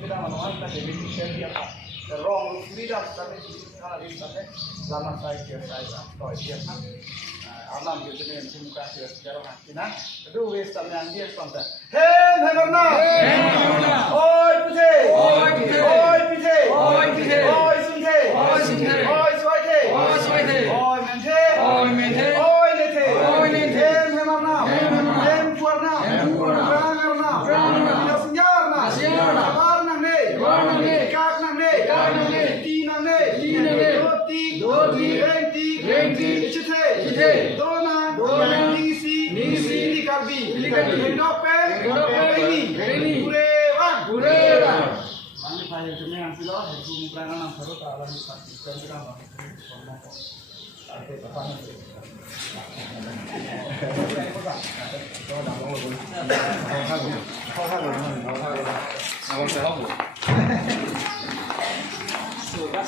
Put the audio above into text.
Kita manual kita jadi share dia pak. Wrong tidak tapi kalau ini tapi lama saya toh dia kan. Alam gitu nih muka dia sejarah hakina. Kedua wes tapi yang dia kontak. Hei karena. Oi putih. Oi putih. Oi sunte. Oi suite. Oi mente. Oi lete. Hei karena. Hei purna. Prana. Tidak senyarna. Kabar nang ne. Kak nang ne. Ti nang ne. Doti. Renti. Chite. Dona. Ningsi. Ini kalbi. Endopen. Ini. Kurewan. Kami banyak jenis silo. Hukum perangan baru tak lagi saksikan kita. Sudah